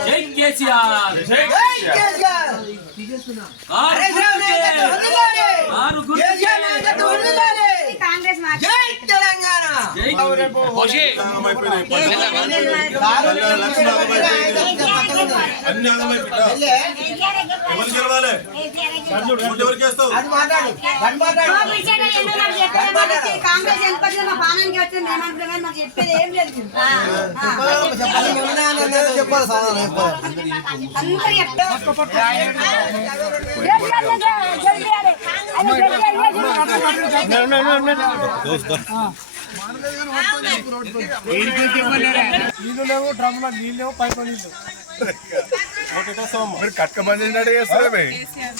జై కేసీఆర్ జై గుర్తుకే. కాంగ్రెస్ జై తెలంగాణ. జై అన్ని ఆగమై బిడ్డ. ఎవరు గెలవాలి? ఓటు ఎవరికి వేస్తావు అది మాట్లాడు. అది మాట్లాడు. కాంగ్రెస్ ఎంత మా పానానికి వచ్చింది ఏమనుకున్నా కానీ మాకు చెప్పేది ఏం లేదు. చెప్పాలి మొన్ననే అన్నది చెప్పాలి సాధారణ చెప్పాలి. అందరూ నీళ్ళు లేవు డ్రమ్లో నీళ్ళు లేవు పైపు నీళ్ళు కట్క చేసినట్టు చేస్తారా? కేసీఆర్?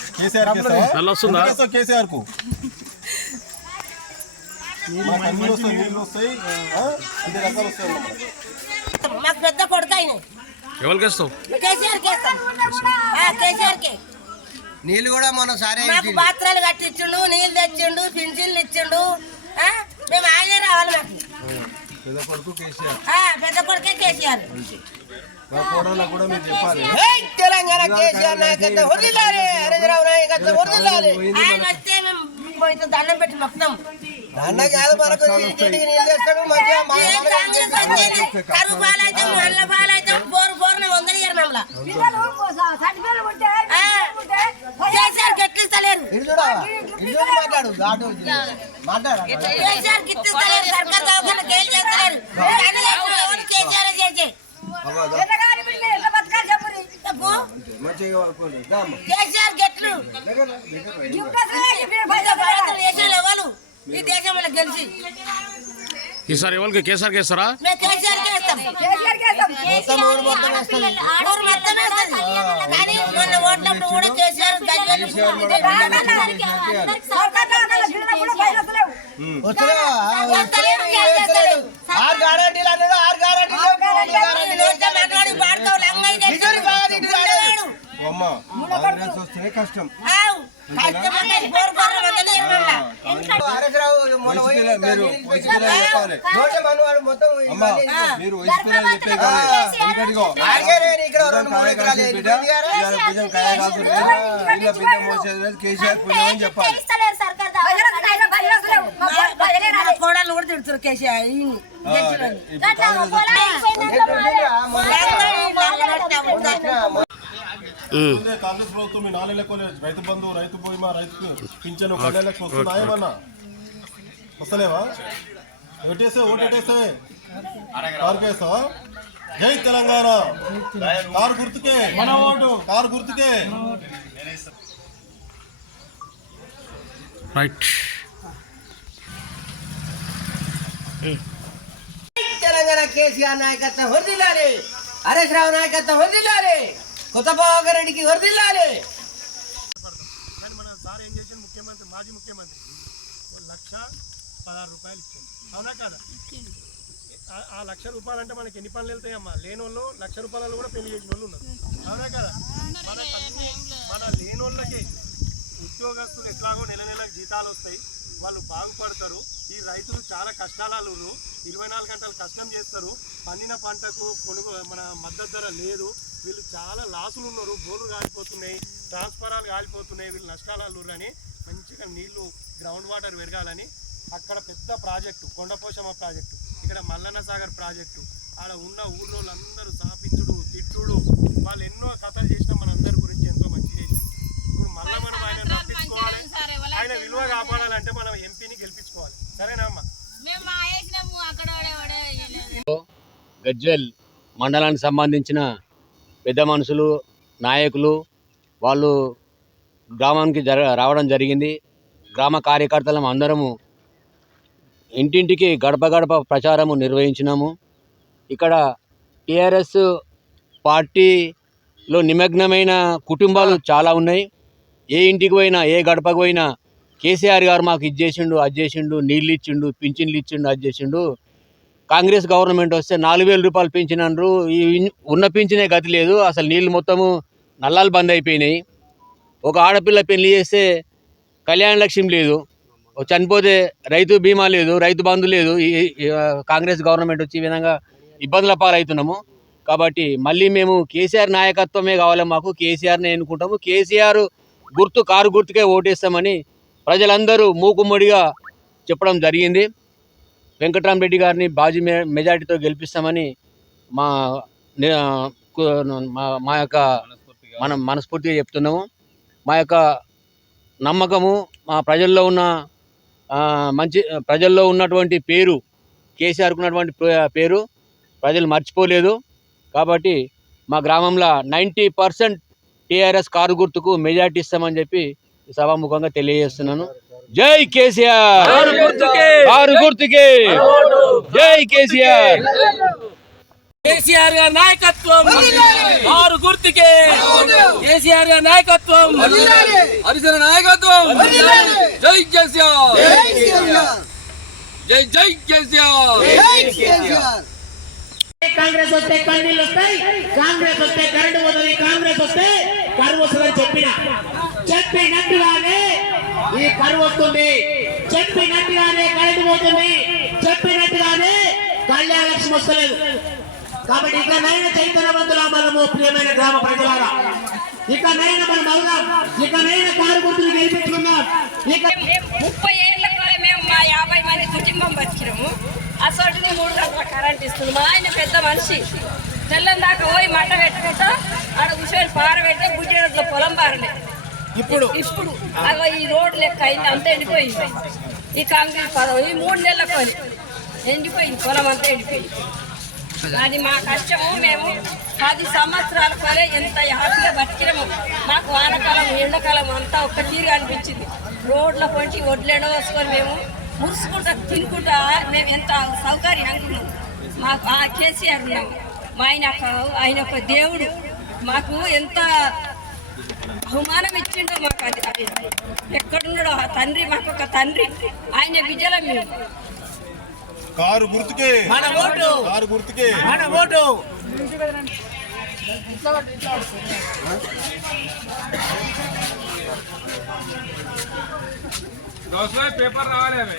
కేసీఆర్కు వస్తాయి నీళ్ళు వస్తాయి ఆ? అన్ని రకాలు వస్తాయి. అన్నమాట. మాకు పెద్ద కొడుకు ఆయన. ఎవరికి వేస్తావు? కేసీఆర్ కేసీఆర్ కే నీళ్ళు కూడా మనం సారే మాకు పాత్రలు కట్టించిండు నీళ్ళు తెచ్చిండు పింఛన్లు ఇచ్చిండు ఆ? మేము ఆయనే రావాలి మాకు. పెద్ద కొడుకు కేసీఆర్. ఆ, పెద్ద కొడుకే కేసీఆర్. తెలంగాణ కేసీఆర్ నాయకత్వం. వదిలాలి హరీశ్రావు నాయకత్వం వదిలాలి ఆయన వస్తే మేము పోయితే దండం పెట్టి మొత్తం అన్న కాదు మనకు కరువు పాలైతే మళ్ళ పాలైతే బోరు బోరున వందలు ఇయ్యరు మమ్మల్ని. కేసీఆర్ మాట్లాడు దాటు మాట్లాడు కేసీఆర్ కిట్టిస్తలేరు సర్కార్ దవాఖాన కేసు చేస్తలేరు. అన్ని చేసిన ఓటు కేసీఆర్ చేసే. చెప్పు మంచిగా దామ్మ కేసీఆర్ గెట్లు. దేశంలో ఎవరు? ఈ దేశంలో గెలిచి. ఈసారి ఎవరికి కేసీఆర్ వేస్తారా. మేము కాంగ్రెస్ వస్తేనే కష్టం. మీరు వయసు పిల్లలు చెప్పే కాదు. ఎందుకంటిగో ఆగేరే ఇక్కడ రెండు మూడు ఎకరాలు కాయ బిడ్డ. ఎన్ని కదా? ఇవాళ బియ్యం కాయ కాస్తుంది వీళ్ళ బియ్యం మోసేది లేదు. కేసీఆర్ పుణ్యం అని చెప్పాలి. కోడలు కూడా తిడుతున్నారు కేసీఆర్. ఆ, ఇప్పుడు కాంగ్రెస్ వచ్చింది. ముందే కాంగ్రెస్ ప్రభుత్వం మీ నాలుగు లెక్కలు రైతు బంధు రైతు బీమా రైతు పింఛను కళ్యాణకు వస్తుందా ఏమన్నా? వస్తలేవా? ఓటేసే ఓటేసే కారు వేస్తావా జై తెలంగాణ. కారు గుర్తుకే. మన ఓటు. కారు గుర్తుకే. రైట్. తెలంగాణ కేసీఆర్ నాయకత్వం వర్దిల్లాలి హరీష్ రావు నాయకత్వం వర్దిల్లాలి కొత్త రెడ్డికి కానీ మన సార్ ఏం చేసింది ముఖ్యమంత్రి మాజీ ముఖ్యమంత్రి. లక్ష పదహారు రూపాయలు ఇచ్చింది అవునా కదా? ఆ- లక్ష రూపాయలు అంటే మనకి ఎన్ని పనులు వెళ్తాయమ్మా? లేని వాళ్ళు లక్ష రూపాయలు కూడా పెళ్ళి చేసిన వాళ్ళు ఉన్నారు. అవునా కదా? మన మన లేని వాళ్ళకి ఉద్యోగస్తులు ఎట్లాగో నెల నెలకు జీతాలు వస్తాయి. వాళ్ళు బాగుపడతారు. ఈ రైతులు చాలా కష్టాలు ఇరవై నాలుగు గంటలు కష్టం చేస్తారు. పండిన పంటకు కొనుగో మన మద్దతు ధర లేదు. వీళ్ళు చాలా లాసులు ఉన్నారు. బోర్లు కాలిపోతున్నాయి ట్రాన్స్ఫరాలు కాలిపోతున్నాయి వీళ్ళు నష్టాలు అల్లురు అని మంచిగా నీళ్ళు గ్రౌండ్ వాటర్ పెరగాలని అక్కడ పెద్ద ప్రాజెక్టు కొండపోశమ్మ ప్రాజెక్టు ఇక్కడ మల్లన్న సాగర్ ప్రాజెక్టు ఆడ ఉన్న ఊర్లో అందరూ స్థాపించుడు తిట్టుడు వాళ్ళు ఎన్నో కథలు చేసినా మన అందరి గురించి ఎంతో మంచి చేసింది. ఇప్పుడు మళ్ళీ మనం ఆయన రప్పించుకోవాలి ఆయన విలువ కాపాడాలంటే మనం ఎంపీని గెలిపించుకోవాలి. సరేనా అమ్మా? అక్కడ. గజ్వెల్ మండలానికి సంబంధించిన పెద్ద మనుషులు నాయకులు వాళ్ళు గ్రామానికి జర రావడం జరిగింది. గ్రామ కార్యకర్తలం అందరము ఇంటింటికి గడప గడప ప్రచారము నిర్వహించినాము. ఇక్కడ టీఆర్ఎస్ పార్టీలో నిమగ్నమైన కుటుంబాలు చాలా ఉన్నాయి. ఏ ఇంటికి పోయినా ఏ గడపకు పోయినా కేసీఆర్ గారు మాకు ఇది చేసిండు అది చేసిండు నీళ్ళు ఇచ్చిండు పింఛన్లు ఇచ్చిండు అది చేసిండు. కాంగ్రెస్ గవర్నమెంట్ వస్తే నాలుగు వేల రూపాయలు పెంచినారు ఈ ఉన్న పెంచినే గతి లేదు. అసలు నీళ్ళు మొత్తము నల్లాలు బంద్ అయిపోయినాయి. ఒక ఆడపిల్ల పెళ్ళి చేస్తే కళ్యాణ లక్ష్యం లేదు. చనిపోతే రైతు బీమా లేదు రైతు బంధు లేదు. ఈ కాంగ్రెస్ గవర్నమెంట్ వచ్చి ఈ విధంగా ఇబ్బందుల పాలవుతున్నాము. కాబట్టి మళ్ళీ మేము కేసీఆర్ నాయకత్వమే కావాలి మాకు. కేసీఆర్నే ఎన్నుకుంటాము. కేసీఆర్ గుర్తు కారు గుర్తుకే ఓటేస్తామని ప్రజలందరూ మూకుమ్మడిగా చెప్పడం జరిగింది. వెంకట్రామరెడ్డి గారిని బాజీ మె మెజార్టీతో గెలిపిస్తామని మా మా యొక్క మనం మనస్ఫూర్తిగా చెప్తున్నాము. మా యొక్క నమ్మకము మా ప్రజల్లో ఉన్న మంచి ప్రజల్లో ఉన్నటువంటి పేరు కేసీఆర్కు ఉన్నటువంటి పేరు ప్రజలు మర్చిపోలేదు. కాబట్టి మా గ్రామంలో నైంటీ పర్సెంట్ టీఆర్ఎస్ కారు గుర్తుకు మెజార్టీ ఇస్తామని చెప్పి సభాముఖంగా తెలియజేస్తున్నాను. జై కేసీఆర్ కారు గుర్తుకే జై కేసీఆర్ కేసీఆర్ గారి నాయకత్వం ఆరు గుర్తుకే కేసీఆర్ గారి నాయకత్వం హరిజన నాయకత్వం జై కేసీఆర్ జై జై కేసీఆర్ కాంగ్రెస్ వస్తే కన్నీళ్ళు వస్తాయి కాంగ్రెస్ వస్తే కరెంటు పోతుంది కాంగ్రెస్ వస్తే కరువు వస్తుందని చెప్పిన చెప్పినట్టుగానే ఈ కరువు వస్తుంది. చెప్పినట్టుగానే కరెంటు పోతుంది. చెప్పినట్టుగానే కళ్యాణ లక్ష్మి వస్తలేదు. కాబట్టి ఇక నైన చైతన్యవంతుల మనము ప్రియమైన గ్రామ ప్రజలారా. ఇక నైన మనం అవుదాం. ఇక నైన కారు గుర్తులు గెలిపించుకున్నాం ఇక ముప్పై ఏళ్ళ కూడా మేము మా యాభై మంది కుటుంబం బతికినాము అసలు మూడు గంటల కరెంట్ ఇస్తుంది. మా ఆయన పెద్ద మనిషి. తెల్లం దాకా పోయి మంట పెట్టుకుంటా ఆడ కూర్చొని పార పెడితే గుడ్డ పొలం పారలేదు ఇప్పుడు ఇప్పుడు అలా ఈ రోడ్ లెక్క అయింది అంతా ఎండిపోయింది. ఈ కాంగ్రెస్ పదవి ఈ మూడు నెలల పని ఎండిపోయింది పొలం అంతా ఎండిపోయింది. అది మా కష్టము మేము పది సంవత్సరాల పరే ఎంత హ్యాపీగా బతికినము మాకు వానకాలం ఎండాకాలం అంతా ఒక్క తీరు అనిపించింది. రోడ్ల పొంటి వడ్లేడో వేసుకొని మేము మురుసుకుంటా తినుకుంటా మేము ఎంత సౌకర్యంగా ఉన్నాం. మాకు ఆ కేసీఆర్ ఉన్నాము మా ఆయన ఆయన ఒక దేవుడు. మాకు ఎంత బహుమానం ఇచ్చిండో మాకు అది ఎక్కడున్నాడో ఆ తండ్రి మాకు ఒక తండ్రి. ఆయన బిడ్డలం మేము. కారు గుర్తుకే. కారు గుర్తుకే. పేపర్ రావాలి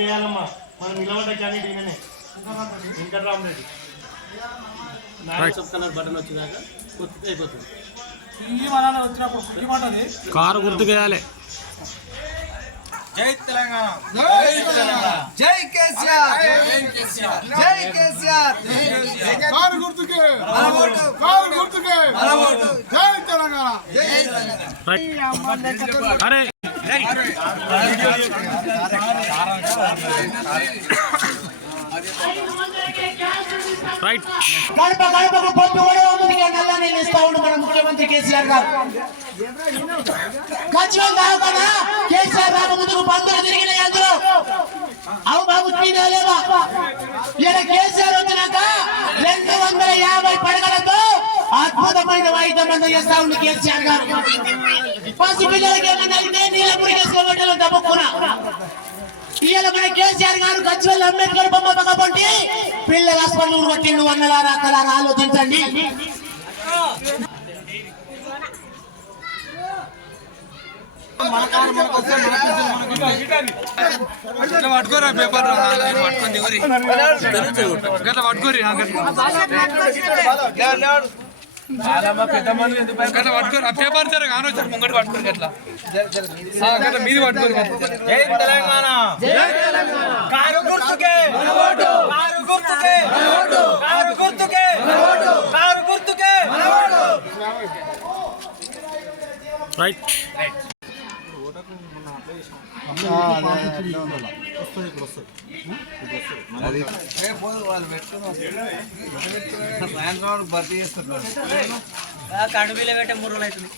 చేయాలమ్మా. మనం నిలబడ్డ క్యాండిడేట్ ఈయననే. వెంకటరామరెడ్డి కారు గుర్తుకేయాలి. జై కేసీఆర్. జై కేసీఆర్. కారు గుర్తుకే. కారు గుర్తుకే. జై తెలంగాణ. అరే గడప గడపకు పొద్దు ఓడవముడిగా నల్ల నీళ్ళు ఇస్తా ఉండు మన ముఖ్యమంత్రి కేసీఆర్ గారు. ఖచ్చితంగా కాకుండా కేసీఆర్ ముందుకు తిరిగినాయి అవు బాబు తినలేవా ఇలా కేసీఆర్ వచ్చినాక రెండు వందల యాభై పడగలతో అద్భుతమైన వైద్యం అందజేస్తా ఉండు కేసీఆర్ గారు పసి పిల్లలకి ఏమన్నా నీళ్ళ పురిగేసుకోబట్టలో తప్పుకున్నా ఇవాళ మన కేసీఆర్ గారు గచ్చివల్లి అంబేద్కర్ బొమ్మ పక్కపంటి పిల్లల హాస్పిటల్ కొట్టిండు వందలారా అక్కలారా ఆలోచించండి. జై తెలంగాణ. కారు గుర్తుకే. కారు గుర్తుకే. కారు గుర్తుకే. కారు గుర్తుకే. రైట్ కడుపులో పెట్టే మూడు రోజులు అవుతుంది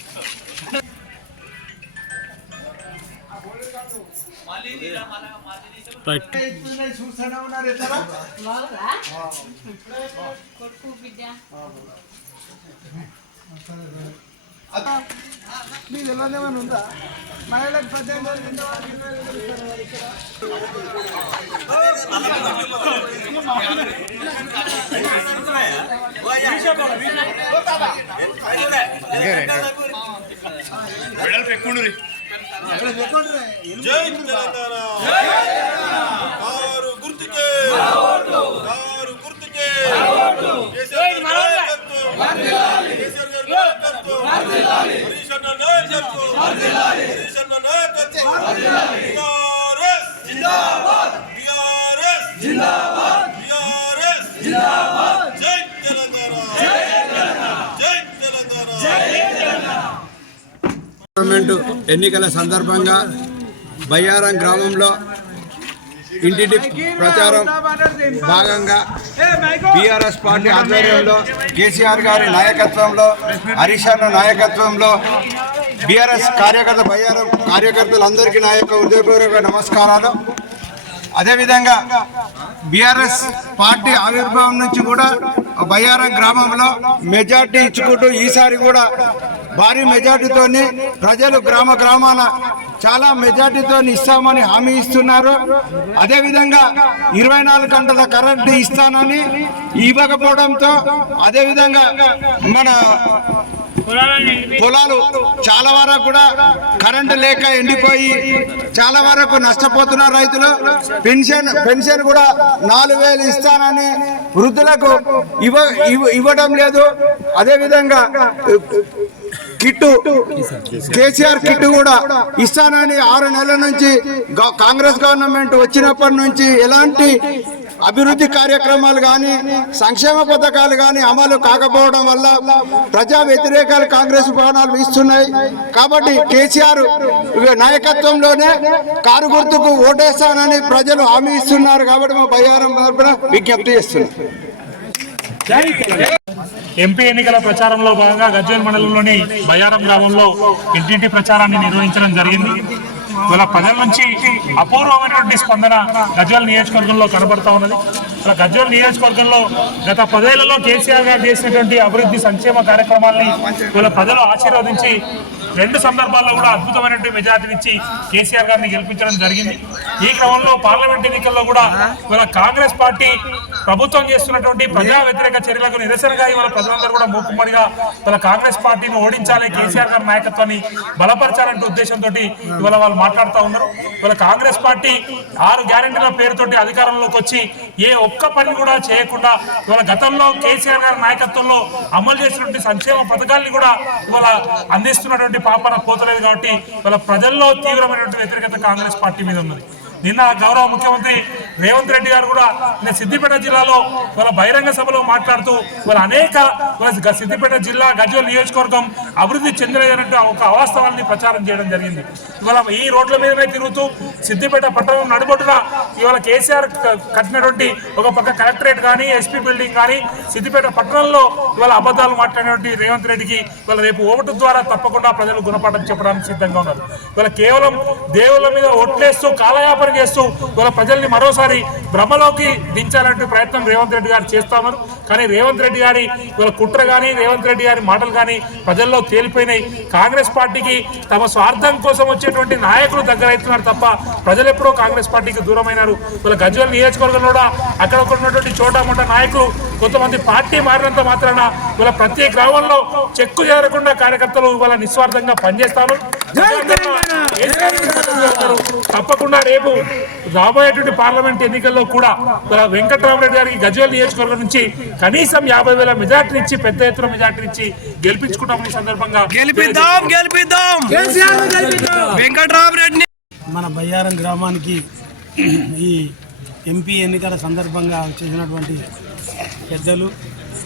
రైట్ జై తెలంగాణ కారు గుర్తుకే అన్న నాయకత్వం. ఏమైనా ఉందా మహిళలకు పద్దెనిమిది BRS. BRS. జై తెలంగాణ జై ఎన్నికల సందర్భంగా బయ్యారం గ్రామంలో ఇంటింటి ప్రచారం భాగంగా బీఆర్ఎస్ పార్టీ ఆధ్వర్యంలో కేసీఆర్ గారి నాయకత్వంలో హరీష్ నాయకత్వంలో బీఆర్ఎస్ కార్యకర్త బయ్యారం కార్యకర్తలందరికీ నా యొక్క హృదయపూర్వక నమస్కారాలు. అదేవిధంగా బీఆర్ఎస్ పార్టీ ఆవిర్భావం నుంచి కూడా బయ్యారం గ్రామంలో మెజార్టీ ఇచ్చుకుంటూ ఈసారి కూడా భారీ మెజార్టీతోని ప్రజలు గ్రామ గ్రామాన చాలా మెజార్టీతో ఇస్తామని హామీ ఇస్తున్నారు. అదేవిధంగా ఇరవై నాలుగు గంటల కరెంటు ఇస్తానని ఇవ్వకపోవడంతో అదేవిధంగా మన పొలాలు చాలా వరకు కూడా కరెంటు లేక ఎండిపోయి చాలా వరకు నష్టపోతున్నారు రైతులు. పెన్షన్ పెన్షన్ కూడా నాలుగు వేలు ఇస్తానని వృద్ధులకు ఇవ్వ ఇవ్వ- ఇవ్వడం లేదు. అదేవిధంగా కిట్టు కేసీఆర్ కిట్టు కూడా ఇస్తానని ఆరు నెలల నుంచి కాంగ్రెస్ గవర్నమెంట్ వచ్చినప్పటి నుంచి ఎలాంటి అభివృద్ధి కార్యక్రమాలు కానీ సంక్షేమ పథకాలు కానీ అమలు కాకపోవడం వల్ల ప్రజా వ్యతిరేకాలు కాంగ్రెస్ భవనాలు ఇస్తున్నాయి కాబట్టి కేసీఆర్ నాయకత్వంలోనే కారు గుర్తుకు ఓటేస్తానని ప్రజలు హామీ ఇస్తున్నారు కాబట్టి మా బయ్యారం విజ్ఞప్తి చేస్తున్నాం. ఎంపీ ఎన్నికల ప్రచారంలో భాగంగా గజ్వేల్ మండలంలోని బయారం గ్రామంలో ఇంటింటి ప్రచారాన్ని నిర్వహించడం జరిగింది. ఇలా ప్రజల నుంచి అపూర్వమైనటువంటి స్పందన గజ్వేల్ నియోజకవర్గంలో కనబడతా ఉన్నది. ఇలా గజ్వేల్ నియోజకవర్గంలో గత పదేళ్ళలో కేసీఆర్ గారు చేసినటువంటి అభివృద్ధి సంక్షేమ కార్యక్రమాల్ని ఇలా ప్రజలు ఆశీర్వదించి రెండు సందర్భాల్లో కూడా అద్భుతమైనటువంటి మెజార్టీనిచ్చి కేసీఆర్ గారిని గెలిపించడం జరిగింది. ఈ క్రమంలో పార్లమెంట్ ఎన్నికల్లో కూడా ఇవాళ కాంగ్రెస్ పార్టీ ప్రభుత్వం చేస్తున్నటువంటి ప్రజా వ్యతిరేక చర్యలకు నిరసనగా ఇవాళ ప్రజలందరూ కూడా మూకుమ్మడిగా ఇవాళ కాంగ్రెస్ పార్టీని ఓడించాలి కేసీఆర్ గారి నాయకత్వాన్ని బలపరచాలంటే ఉద్దేశంతో ఇవాళ వాళ్ళు మాట్లాడుతూ ఉన్నారు. ఇవాళ కాంగ్రెస్ పార్టీ ఆరు గ్యారెంటీల పేరుతోటి అధికారంలోకి వచ్చి ఏ ఒక్క పని కూడా చేయకుండా ఇవాళ గతంలో కేసీఆర్ గారి నాయకత్వంలో అమలు చేసినటువంటి సంక్షేమ పథకాల్ని కూడా ఇవాళ అందిస్తున్నటువంటి పాపన పోతలేదు కాబట్టి వాళ్ళ ప్రజల్లో తీవ్రమైనటువంటి వ్యతిరేకత కాంగ్రెస్ పార్టీ మీద ఉన్నది. నిన్న గౌరవ ముఖ్యమంత్రి రేవంత్ రెడ్డి గారు కూడా నిన్న సిద్దిపేట జిల్లాలో వాళ్ళ బహిరంగ సభలో మాట్లాడుతూ వాళ్ళ అనేక సిద్దిపేట జిల్లా గజ్వల్ నియోజకవర్గం అభివృద్ధి చెందలేదన్నట్టు ఒక అవాస్తవాన్ని ప్రచారం చేయడం జరిగింది. ఇవాళ ఈ రోడ్ల మీదనే తిరుగుతూ సిద్దిపేట పట్టణం నడుబొట్టున ఇవాళ కేసీఆర్ కట్టినటువంటి ఒక పక్క కలెక్టరేట్ కానీ ఎస్పీ బిల్డింగ్ కానీ సిద్దిపేట పట్టణంలో ఇవాళ అబద్ధాలు మాట్లాడినటువంటి రేవంత్ రెడ్డికి ఇవాళ రేపు ఓటు ద్వారా తప్పకుండా ప్రజలు గుణపాఠం చెప్పడానికి సిద్ధంగా ఉన్నారు. ఇవాళ కేవలం దేవుళ్ళ మీద ఒట్లేస్తూ కాలయాపన చేస్తూ ఇవాళ ప్రజల్ని మరోసారి భ్రమలోకి దించాలంటే ప్రయత్నం రేవంత్ రెడ్డి గారు చేస్తామని. కానీ రేవంత్ రెడ్డి గారి ఇవాళ కుట్ర కానీ రేవంత్ రెడ్డి గారి మాటలు కానీ ప్రజల్లో తేలిపోయినాయి. కాంగ్రెస్ పార్టీకి తమ స్వార్థం కోసం వచ్చేటువంటి నాయకులు దగ్గరైతున్నారు తప్ప ప్రజలు ఎప్పుడో కాంగ్రెస్ పార్టీకి దూరమైనారు. ఇవాళ గజ్వేల్ నియోజకవర్గంలో కూడా అక్కడ ఉన్నటువంటి చోట మొట్ట నాయకులు కొంతమంది పార్టీ మారినంత మాత్రాన ఇవాళ ప్రతి గ్రామంలో చెక్కు చేరకుండా కార్యకర్తలు ఇవాళ నిస్వార్థంగా పనిచేస్తారు. తప్పకుండా రేపు రాబోయేటువంటి పార్లమెంట్ ఎన్నికల్లో కూడా వెంకటరామరెడ్డి గారికి గజ్వేల్ నియోజకవర్గం నుంచి కనీసం యాభై వేల మెజార్టీ ఇచ్చి పెద్ద ఎత్తున మెజార్టీ ఇచ్చి గెలిపించుకుంటామని ఈ సందర్భంగా. గెలిపిద్దాం గెలిపిద్దాం. వెంకట్రామరెడ్డి మన బయ్యారం గ్రామానికి ఈ ఎంపీ ఎన్నికల సందర్భంగా చేసినటువంటి పెద్దలు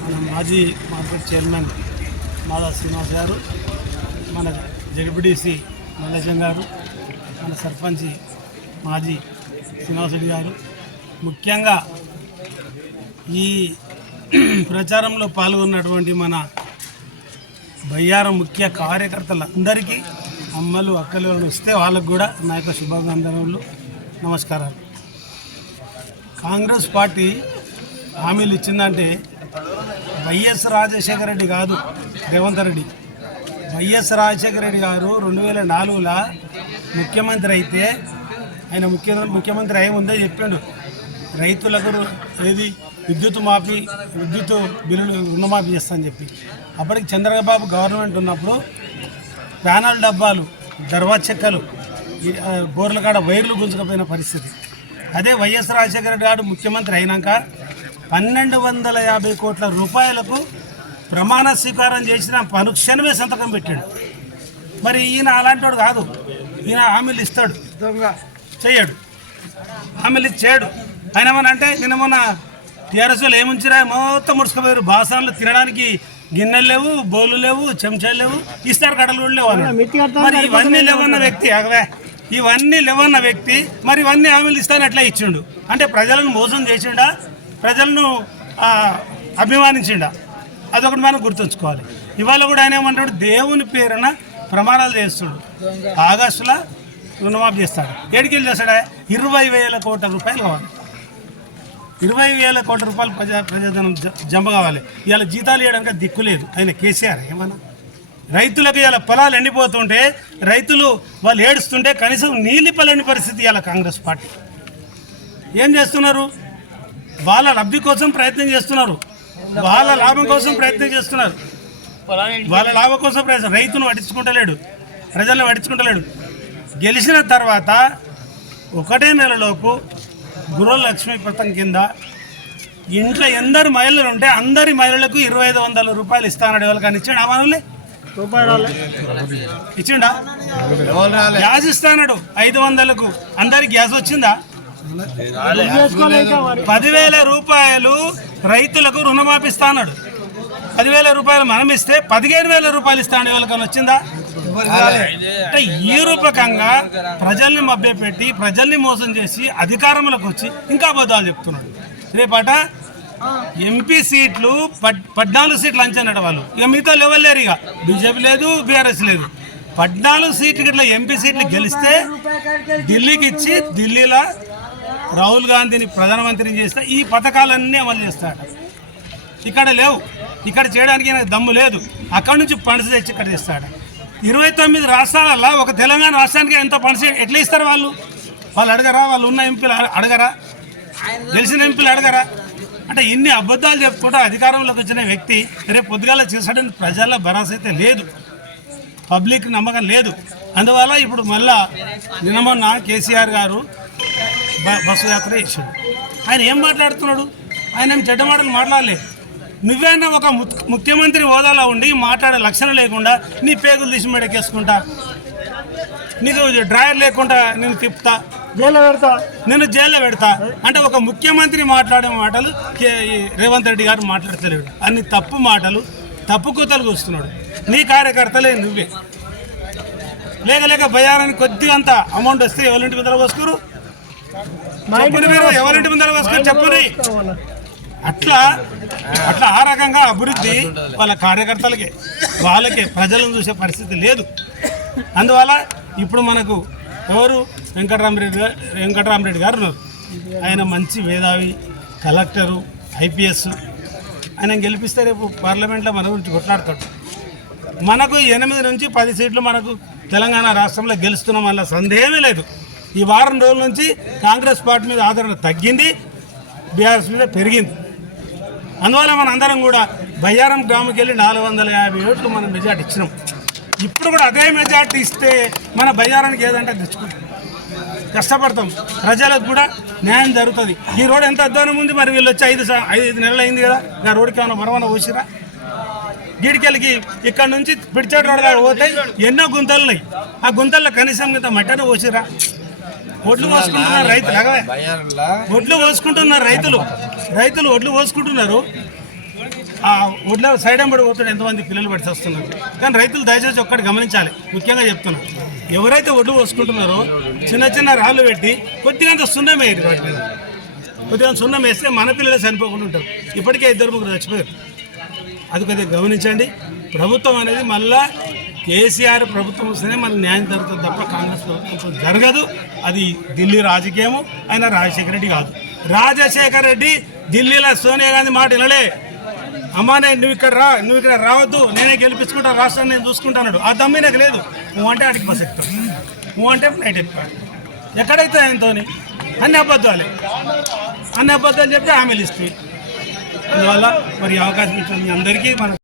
మన మాజీ మార్కెట్ చైర్మన్ మాధవ శ్రీనివాస్ గారు మన జడ్పీటీసీ మల్లేశం గారు మన సర్పంచి మాజీ శ్రీనివాసరెడ్డి గారు. ముఖ్యంగా ఈ ప్రచారంలో పాల్గొన్నటువంటి మన బయ్యారం ముఖ్య కార్యకర్తలందరికీ అమ్మలు అక్కలు వస్తే వాళ్ళకు కూడా నా యొక్క శుభాభివందనలు నమస్కారాలు. కాంగ్రెస్ పార్టీ హామీలు ఇచ్చిందంటే వైఎస్ రాజశేఖర రెడ్డి కాదు రేవంత్ రెడ్డి. వైఎస్ రాజశేఖర రెడ్డి గారు రెండు వేల నాలుగులో ముఖ్యమంత్రి అయితే ఆయన ముఖ్య ముఖ్యమంత్రి అయి ఉందని చెప్పిండు. రైతులకు ఏది విద్యుత్ మాఫీ విద్యుత్ బిల్లులు రుణమాఫీ చేస్తా అని చెప్పి. అప్పటికి చంద్రబాబు గవర్నమెంట్ ఉన్నప్పుడు ప్యానల్ డబ్బాలు దర్వా చెక్కలు బోర్ల కాడ వైర్లు గుంజుకపోయిన పరిస్థితి. అదే వైఎస్ రాజశేఖర రెడ్డి గారు ముఖ్యమంత్రి అయినాక పన్నెండు వందల యాభై కోట్ల రూపాయలకు ప్రమాణ స్వీకారం చేసిన పనుక్షణమే సంతకం పెట్టాడు. మరి ఈయన అలాంటి వాడు కాదు. ఈయన హామీలు ఇస్తాడు. చెయ్యడు. హామీలు ఇచ్చాడు. ఆయన ఏమన్నా అంటే నిన్న మొన్న టీఆర్ఎస్ వాళ్ళు ఏముంచిరా? మొత్తం ముడుచుకుపోయారు. బాసాన్లు తినడానికి గిన్నెలు లేవు బౌలు లేవు చెంచాలు లేవు. ఇస్తారు కడలు కూడా లేవు. మరి ఇవన్నీ లేవన్న వ్యక్తి అగవే ఇవన్నీ లేవన్న వ్యక్తి మరి ఇవన్నీ హామీలు ఇస్తాను ఎట్లా ఇచ్చిండు? అంటే ప్రజలను మోసం చేసిండా? ప్రజలను అభిమానించిండా? అదొకటి మనం గుర్తుంచుకోవాలి. ఇవాళ కూడా ఆయన ఏమంటాడు? దేవుని పేరున ప్రమాణాలు చేస్తుడు ఆగస్టులో రుణమాఫీ చేస్తాడు. ఏడికెళ్ళి చేస్తాడా? ఇరవై వేల కోట్ల రూపాయలు కావాలి. ఇరవై వేల కోట్ల రూపాయలు ప్రజా ప్రజాధనం జ- జమ కావాలి. ఇవాళ జీతాలు ఇవ్వడానికి దిక్కు లేదు. ఆయన కేసీఆర్ ఏమన్నా? రైతులకు ఇలా పొలాలు ఎండిపోతుంటే రైతులు వాళ్ళు ఏడుస్తుంటే కనీసం నీళ్ళు పలని పరిస్థితి ఇవాళ కాంగ్రెస్ పార్టీ. ఏం చేస్తున్నారు? వాళ్ళ లబ్ధి కోసం ప్రయత్నం చేస్తున్నారు. వాళ్ళ లాభం కోసం ప్రయత్నం చేస్తున్నారు. వాళ్ళ లాభం కోసం ప్రయత్నం రైతును పట్టించుకుంటలేడు ప్రజలను పట్టించుకుంటలేడు. గెలిచిన తర్వాత ఒకటే నెలలోపు గృహలక్ష్మి పథకం కింద ఇంట్లో ఎందరు మహిళలు ఉంటే అందరి మహిళలకు ఇరవై ఐదు వందల రూపాయలు ఇస్తానడు వాళ్ళకి అని ఇచ్చాడు ఆ ఇచ్చిండా? గ్యాస్ ఇస్తానడు ఐదు వందలకు అందరికి గ్యాస్ వచ్చిందా? పదివేల రూపాయలు రైతులకు రుణమాపిస్తాడు పదివేల రూపాయలు మనం ఇస్తే పదిహేను వేల రూపాయలు ఇస్తాడు ఎవరికైనా వచ్చిందా? అంటే ఈ రూపకంగా ప్రజల్ని మభ్యపెట్టి ప్రజల్ని మోసం చేసి అధికారంలోకి వచ్చి ఇంకా అబద్ధాలు చెప్తున్నాడు. రేపట ఎంపీ సీట్లు పద్నాలుగు సీట్లు అంచనాడు వాళ్ళు. ఇక మిగతా లెవెల్ లేరు ఇక? బీజేపీ లేదు బీఆర్ఎస్ లేదు. పద్నాలుగు సీట్లు ఇట్లా ఎంపీ సీట్లు గెలిస్తే ఢిల్లీకి ఇచ్చి ఢిల్లీలో రాహుల్ గాంధీని ప్రధానమంత్రిని చేస్తే ఈ పథకాలన్నీ అమలు చేస్తాడు ఇక్కడ లేవు. ఇక్కడ చేయడానికి నాకు దమ్ము లేదు. అక్కడ నుంచి ఫండ్స్ తెచ్చి ఇక్కడ చేస్తాడు ఇరవై తొమ్మిది రాష్ట్రాలలో ఒక తెలంగాణ రాష్ట్రానికి ఎంత ఫండ్స్ ఎట్లా ఇస్తారు వాళ్ళు? వాళ్ళు అడగరా? వాళ్ళు ఉన్న ఎంపీలు అడగరా? గెలిచిన ఎంపీలు అడగరా? అంటే ఇన్ని అబద్ధాలు చెప్పుకుంటూ అధికారంలోకి వచ్చిన వ్యక్తి రేపు పొద్దుగాల చేశాడని ప్రజల్లో భరోసా అయితే లేదు. పబ్లిక్ నమ్మకం లేదు. అందువల్ల ఇప్పుడు మళ్ళా నిన్న మొన్న కేసీఆర్ గారు బస్సు యాత్ర చేశాడు ఆయన ఏం మాట్లాడుతున్నాడు? ఆయన ఏం చెడ్డ మాటలు మాట్లాడలేదు నువ్వేనా ఒక ముఖ్యమంత్రి హోదాలో ఉండి మాట్లాడే లక్షణం లేకుండా నీ పేగులు తీసి మెడకేసుకుంటా నీకు డ్రాయర్ లేకుండా నేను తిప్పుతా. జైల్లో పెడతా. నేను జైల్లో పెడతా. అంటే ఒక ముఖ్యమంత్రి మాట్లాడే మాటలు రేవంత్ రెడ్డి గారు మాట్లాడతలేడు. అన్ని తప్పు మాటలు తప్పు కూతలు కూస్తున్నాడు నీ కార్యకర్తలే నువ్వే. లేక లేక భయానికి కొద్దిగా అంత అమౌంట్ వస్తే ఎవరింటి ముందర పోసుకోరు చెప్పండి మీరు ఎవరింటి ముందర పోసుకోరు చెప్పండి. అట్లా అట్లా ఆ రకంగా అభివృద్ధి వాళ్ళ కార్యకర్తలకే వాళ్ళకే ప్రజలను చూసే పరిస్థితి లేదు. అందువల్ల ఇప్పుడు మనకు ఎవరు వెంకటరామరెడ్డి గారు వెంకటరామరెడ్డి గారు ఉన్నారు. ఆయన మంచి మేధావి కలెక్టరు ఐపీఎస్. ఆయన గెలిపిస్తే రేపు పార్లమెంట్లో మన గురించి కొట్లాడతాడు. మనకు ఎనిమిది నుంచి పది సీట్లు మనకు తెలంగాణ రాష్ట్రంలో గెలుస్తున్నాం వల్ల సందేహమే లేదు. ఈ వారం రోజుల నుంచి కాంగ్రెస్ పార్టీ మీద ఆదరణ తగ్గింది బీఆర్ఎస్ మీద పెరిగింది. అందువల్ల మన అందరం కూడా బయ్యారం గ్రామంకి వెళ్ళి నాలుగు వందల యాభై ఓట్లు మనం మెజార్టీ ఇచ్చినాం. ఇప్పుడు కూడా అదే మెజార్టీ ఇస్తే మన బయ్యారానికి ఏదంటే తెచ్చుకుంటాం. కష్టపడతాం. ప్రజలకు కూడా న్యాయం జరుగుతుంది. ఈ రోడ్ ఎంత అధ్వానం ఉంది మరి వీళ్ళు వచ్చి ఐదు ఐదు నెలలు అయింది కదా. నా రోడ్డుకి ఏమైనా మరమన పోసిరా? గీడికెళ్ళకి ఇక్కడ నుంచి పిడిచాడు రోడ్ పోతే ఎన్నో గుంతలు ఉన్నాయి ఆ గుంతల్లో కనీసం ఇంత మట్టన పోసిరా? ఒడ్లు పోసుకుంటున్నారు రైతులు ఒడ్లు పోసుకుంటున్నారు రైతులు. రైతులు ఒడ్లు పోసుకుంటున్నారు ఆ ఒడ్ల సైడ్ ఎంబడి పోతాడు ఎంతమంది పిల్లలు పడి వస్తున్నారు కానీ రైతులు దయచేసి ఒక్కటి గమనించాలి. ముఖ్యంగా చెప్తున్నాను ఎవరైతే ఒడ్డు పోసుకుంటున్నారో చిన్న చిన్న రాళ్ళు పెట్టి కొద్దిగా అంత సున్నం వేయరు వాటి మీద. కొద్దిగా సున్నం వేస్తే మన పిల్లలు చనిపోకుండా ఉంటారు. ఇప్పటికే ఇద్దరు ముగ్గురు చచ్చిపోయారు. అది కొద్దిగా గమనించండి. ప్రభుత్వం అనేది మళ్ళా కేసీఆర్ ప్రభుత్వం వస్తేనే మన న్యాయం జరుగుతుంది తప్ప కాంగ్రెస్ ప్రభుత్వం జరగదు. అది ఢిల్లీ రాజకీయము. ఆయన రాజశేఖర రెడ్డి కాదు. రాజశేఖర రెడ్డి ఢిల్లీలో సోనియా గాంధీ మాట వినలే. అమ్మా నేను నువ్వు ఇక్కడ రా నువ్వు ఇక్కడ రావద్దు. నేనే గెలిపించుకుంటా రాష్ట్రాన్ని నేను చూసుకుంటాను ఆ దమ్మి నాకు లేదు. నువ్వు అంటే ఆడికి బస్ ఎక్కుతాను నువ్వు అంటే ఫ్లైట్ ఎక్కుతాను ఎక్కడైతే ఆయనతోని? అన్ని అబద్ధాలే. అన్ని అబద్ధాలు చెప్తే హామీలు ఇస్తాయి అందువల్ల మరి అవకాశం ఇచ్చిన మీ అందరికీ మన